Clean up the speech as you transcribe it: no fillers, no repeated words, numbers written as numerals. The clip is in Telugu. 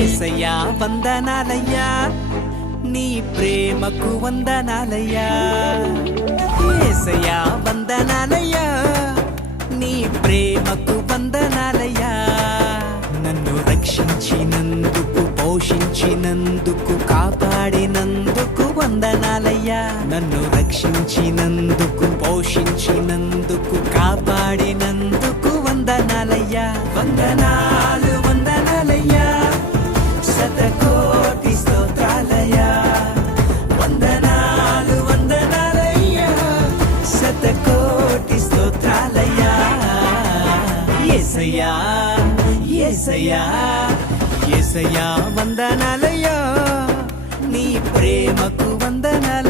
యేసయ్యా వందనాలయ్యా నీ ప్రేమకు వందనాలయ్యా యేసయ్యా వందనాలయ్యా నీ ప్రేమకు వందనాలయ్యా నన్ను రక్షించినందుకు పోషించినందుకు కాపాడినందుకు వందనాలయ్యా నన్ను రక్షించినందుకు పోషించినందుకు కాపాడినందుకు వందనాలయ్యా వందనాలు వందనాలయ్యా శతకోటి స్తోత్రాలయ్యా వందనాలు వందనాలయ్యా శతకోటి స్తోత్రాలయ్యా యేసయ్యా యేసయ్యా యేసయ్యా వందనాలయ్యా నీ ప్రేమకు వందనాలు